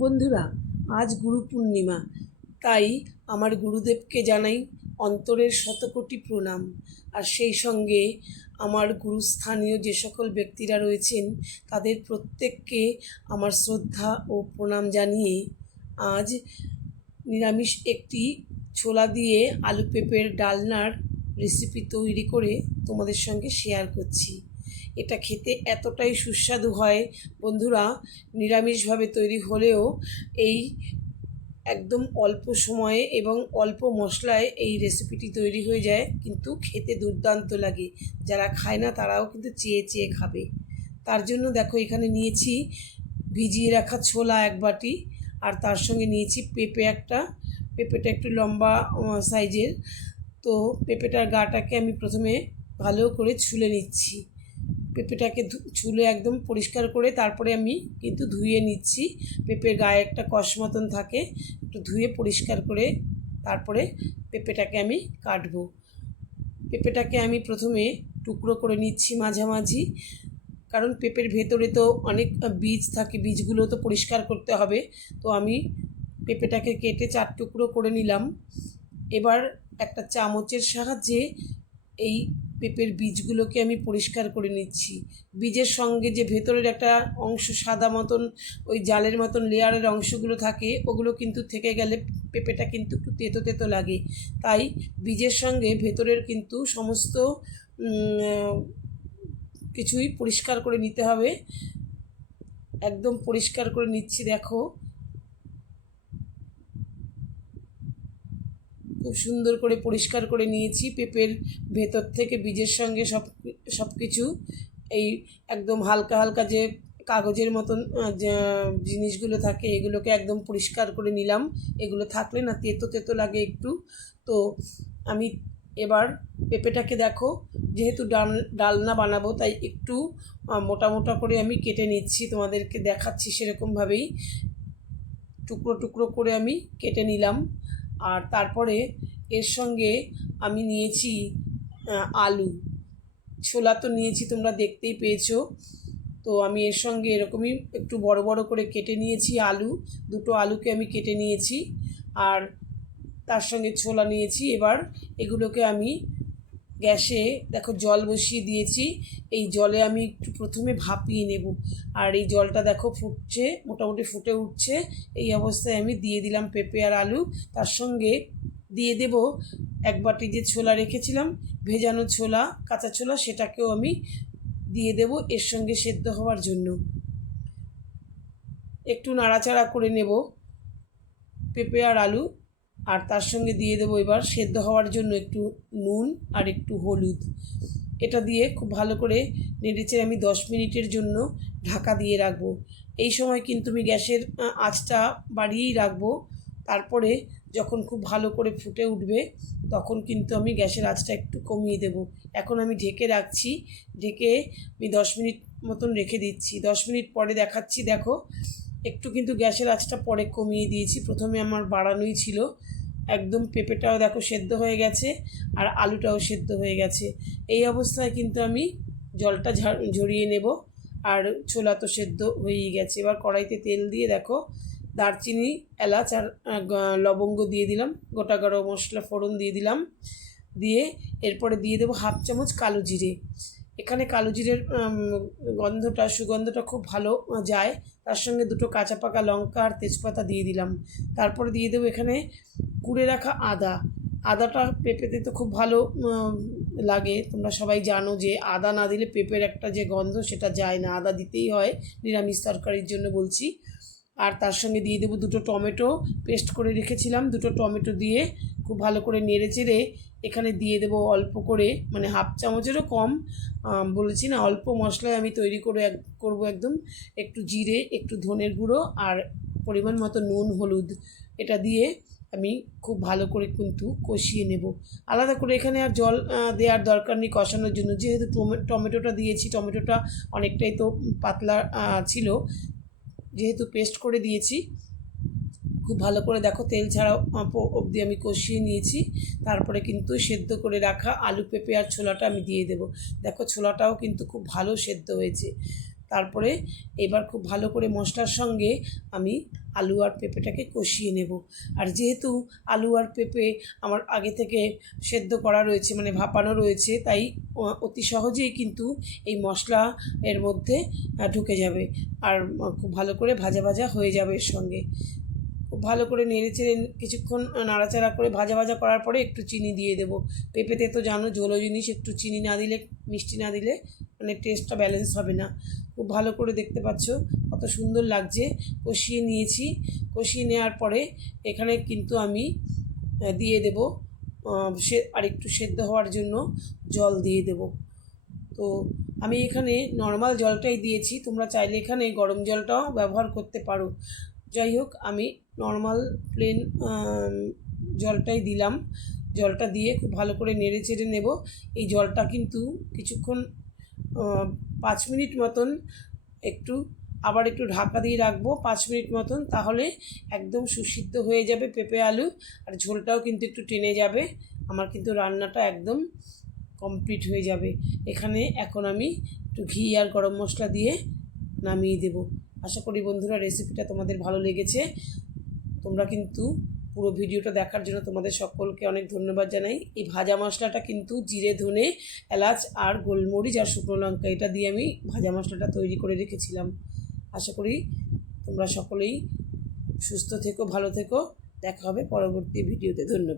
বন্ধুরা, আজ গুরু পূর্ণিমা, তাই আমার গুরুদেবকে জানাই অন্তরের শতকোটি প্রণাম। আর সেই সঙ্গে আমার গুরুস্থানীয় যে সকল ব্যক্তিরা রয়েছেন তাদের প্রত্যেককে আমার শ্রদ্ধা ও প্রণাম জানিয়ে আজ নিরামিষ একটি ছোলা দিয়ে আলু পেঁপের ডালনার রেসিপি তৈরি করে তোমাদের সঙ্গে শেয়ার করছি। এটা খেতে এতটাই সুস্বাদু হয় বন্ধুরা, নিরামিষভাবে তৈরি হলেও এই একদম অল্প সময়ে এবং অল্প মশলায় এই রেসিপিটি তৈরি হয়ে যায়, কিন্তু খেতে দুর্দান্ত লাগে। যারা খায় না তারাও কিন্তু চেয়ে চেয়ে খাবে। তার জন্য দেখো এখানে নিয়েছি ভিজিয়ে রাখা ছোলা এক বাটি, আর তার সঙ্গে নিয়েছি পেঁপে একটা। পেঁপেটা একটু লম্বা সাইজের। তো পেঁপেটার গাটাকে আমি প্রথমে ভালো করে ছুলে নিচ্ছি। পেঁপেটাকে ছুলে একদম পরিষ্কার করে তারপরে আমি কিন্তু ধুয়ে নিচ্ছি। পেঁপের গায়ে একটা কষ মতন থাকে, একটু ধুয়ে পরিষ্কার করে তারপরে পেঁপেটাকে আমি কাটবো। পেঁপেটাকে আমি প্রথমে টুকরো করে নিচ্ছি মাঝামাঝি, কারণ পেঁপের ভেতরে তো অনেক বীজ থাকে, বীজগুলো তো পরিষ্কার করতে হবে। তো আমি পেঁপেটাকে কেটে 4 টুকরো করে নিলাম। এবার একটা চামচের সাহায্যে এই পেঁপের বীজগুলোকে আমি পরিষ্কার করে নিচ্ছি। বীজের সঙ্গে যে ভেতরের একটা অংশ সাদা মতন, ওই জালের মতন লেয়ারের অংশগুলো থাকে, ওগুলো কিন্তু থেকে গেলে পেঁপেটা কিন্তু একটু তেতো তেতো লাগে। তাই বীজের সঙ্গে ভেতরের কিন্তু সমস্ত কিছুই পরিষ্কার করে নিতে হবে। একদম পরিষ্কার করে নিচ্ছি। দেখো খুব সুন্দর করে পরিষ্কার করে নিয়েছি। পেঁপের ভেতর থেকে বীজের সঙ্গে সব কিছু এই একদম হালকা হালকা যে কাগজের মতন জিনিসগুলো থাকে, এগুলোকে একদম পরিষ্কার করে নিলাম। এগুলো থাকলে না তেতো তেতো লাগে একটু। তো আমি এবার পেঁপেটাকে দেখো, যেহেতু ডালনা বানাবো তাই একটু মোটা মোটা করে আমি কেটে নিচ্ছি, তোমাদেরকে দেখাচ্ছি সেরকমভাবেই টুকরো টুকরো করে আমি কেটে নিলাম। আর তারপরে এর সঙ্গে আমি নিয়েছি আলু। ছোলা তো নিয়েছি, তোমরা দেখতেই পেয়েছো। তো আমি এর সঙ্গে এরকমই একটু বড় বড় করে কেটে নিয়েছি আলু। দুটো আলুকে আমি কেটে নিয়েছি, আর তার সঙ্গে ছোলা নিয়েছি। এবার এগুলোকে আমি গ্যাসে দেখো জল বসিয়ে দিয়েছি। এই জলে আমি একটু প্রথমে ভাপিয়ে নেব। আর এই জলটা দেখো ফুটছে, মোটামুটি ফুটে উঠছে। এই অবস্থায় আমি দিয়ে দিলাম পেঁপে আর আলু। তার সঙ্গে দিয়ে দেব এক বাটি যে ছোলা রেখেছিলাম, ভেজানো ছোলা, কাঁচা ছোলা, সেটাকেও আমি দিয়ে দেব এর সঙ্গে সেদ্ধ হওয়ার জন্য। একটু নাড়াচাড়া করে নেব পেঁপে আর আলু। আর তার সঙ্গে দিয়ে দেবো এবার সেদ্ধ হওয়ার জন্য একটু নুন আর একটু হলুদ। এটা দিয়ে খুব ভালো করে নেড়েচেড়ে আমি 10 মিনিটের জন্য ঢাকা দিয়ে রাখবো। এই সময় কিন্তু আমি গ্যাসের আঁচটা বাড়িয়েই রাখবো। তারপরে যখন খুব ভালো করে ফুটে উঠবে তখন কিন্তু আমি গ্যাসের আঁচটা একটু কমিয়ে দেব। এখন আমি ঢেকে রাখছি। ঢেকে আমি 10 মিনিট মতন রেখে দিচ্ছি। 10 মিনিট পরে দেখাচ্ছি। দেখো একটু কিন্তু গ্যাসের আঁচটা পরে কমিয়ে দিয়েছি, প্রথমে আমার বাড়ানোই ছিল। একদম পেঁপেটাও দেখো সেদ্ধ হয়ে গেছে, আর আলুটাও সেদ্ধ হয়ে গেছে। এই অবস্থায় কিন্তু আমি জলটা ঝরিয়ে নেব। আর ছোলা তো সেদ্ধ হয়েই গেছে। এবার কড়াইতে তেল দিয়ে দেখো দারচিনি, এলাচ আর লবঙ্গ দিয়ে দিলাম, গোটা গরম মশলা ফোড়ন দিয়ে দিলাম। দিয়ে এরপরে দিয়ে দেবো 1/2 চামচ কালো জিরে। এখানে কালো জিরের সুগন্ধটা খুব ভালো যায়। তার সঙ্গে দুটো কাঁচা পাকা লঙ্কা আর তেজপাতা দিয়ে দিলাম। তারপরে দিয়ে দেবো এখানে কুড়ে রাখা আদাটা পেঁপেতে তো খুব ভালো লাগে। তোমরা সবাই জানো যে আদা না দিলে পেঁপের একটা যে গন্ধ সেটা যায় না, আদা দিতেই হয় নিরামিষ তরকারির জন্য বলছি। আর তার সঙ্গে দিয়ে দেবো দুটো টমেটো পেস্ট করে রেখেছিলাম। দুটো টমেটো দিয়ে খুব ভালো করে নেড়ে চেড়ে এখানে দিয়ে দেবো অল্প করে, মানে 1/2 চামচেরও কম, বলেছি না অল্প মশলায় আমি তৈরি করবো একদম। একটু জিরে, একটু ধনের গুঁড়ো আর পরিমাণ মতো নুন, হলুদ, এটা দিয়ে আমি খুব ভালো করে কিন্তু কষিয়ে নেব। আলাদা করে এখানে আর জল দেওয়ার দরকার নেই কষানোর জন্য, যেহেতু টমেটোটা দিয়েছি। টমেটোটা অনেকটাই তো পাতলা ছিল, যেহেতু পেস্ট করে দিয়েছি। খুব ভালো করে দেখো তেল ছাড়া অবধি আমি কষিয়ে নিয়েছি। তারপরে কিন্তু সেদ্ধ করে রাখা আলু, পেঁপে আর ছোলাটা আমি দিয়ে দেব। দেখো ছোলাটাও কিন্তু খুব ভালো সেদ্ধ হয়েছে। তারপরে এবার খুব ভালো করে মশলার সঙ্গে আমি আলু আর পেঁপেটাকে কষিয়ে নেব। আর যেহেতু আলু আর পেঁপে আমার আগে থেকে সেদ্ধ করা রয়েছে, মানে ভাপানো রয়েছে, তাই অতি সহজেই কিন্তু এই মশলা এর মধ্যে ঢুকে যাবে আর খুব ভালো করে ভাজা ভাজা হয়ে যাবে এর সঙ্গে। খুব ভালো করে নেড়েচেড়ে কিছুক্ষণ নাড়াচাড়া করে ভাজা ভাজা করার পরে একটু চিনি দিয়ে দেবো। পেঁপেতে তো জানো ঝোলো জিনিস, একটু চিনি না দিলে, মিষ্টি না দিলে মানে টেস্টটা ব্যালেন্স হবে না। খুব ভালো করে দেখতে পাচ্ছ কত সুন্দর লাগছে। কষিয়ে নিয়েছি। কষিয়ে নেওয়ার পরে এখানে কিন্তু আমি দিয়ে দেবো আর একটু সেদ্ধ হওয়ার জন্য জল দিয়ে দেব। তো আমি এখানে নর্মাল জলটাই দিয়েছি, তোমরা চাইলে এখানে গরম জলটাও ব্যবহার করতে পারো। যাই হোক, আমি নর্মাল প্লেন জলটাই দিলাম। জলটা দিয়ে খুব ভালো করে নেড়ে চেড়ে নেব। এই জলটা কিন্তু কিছুক্ষণ 5 মিনিট মতন আবার একটু ঢাকা দিয়ে রাখবো 5 মিনিট মতন, তাহলে একদম সুসিদ্ধ হয়ে যাবে পেঁপে আলু, আর ঝোলটাও কিন্তু একটু টেনে যাবে। আমার কিন্তু রান্নাটা একদম কমপ্লিট হয়ে যাবে। এখানে এখন আমি একটু ঘি আর গরম মশলা দিয়ে নামিয়ে দেব। আশা করি বন্ধুরা রেসিপিটা তোমাদের ভালো লেগেছে। তোমরা কিন্তু পুরো ভিডিওটা দেখার জন্য তোমাদের সকলকে অনেক ধন্যবাদ জানাই। এই ভাজা মশলাটা কিন্তু জিরে, ধনে, এলাচ আর গোলমরিচ আর শুকনো লঙ্কা এটা দিয়ে আমি ভাজা মশলাটা তৈরি করে রেখেছিলাম। আশা করি তোমরা সকলেই সুস্থ থেকো, ভালো থেকো। দেখা হবে পরবর্তী ভিডিওতে। ধন্যবাদ।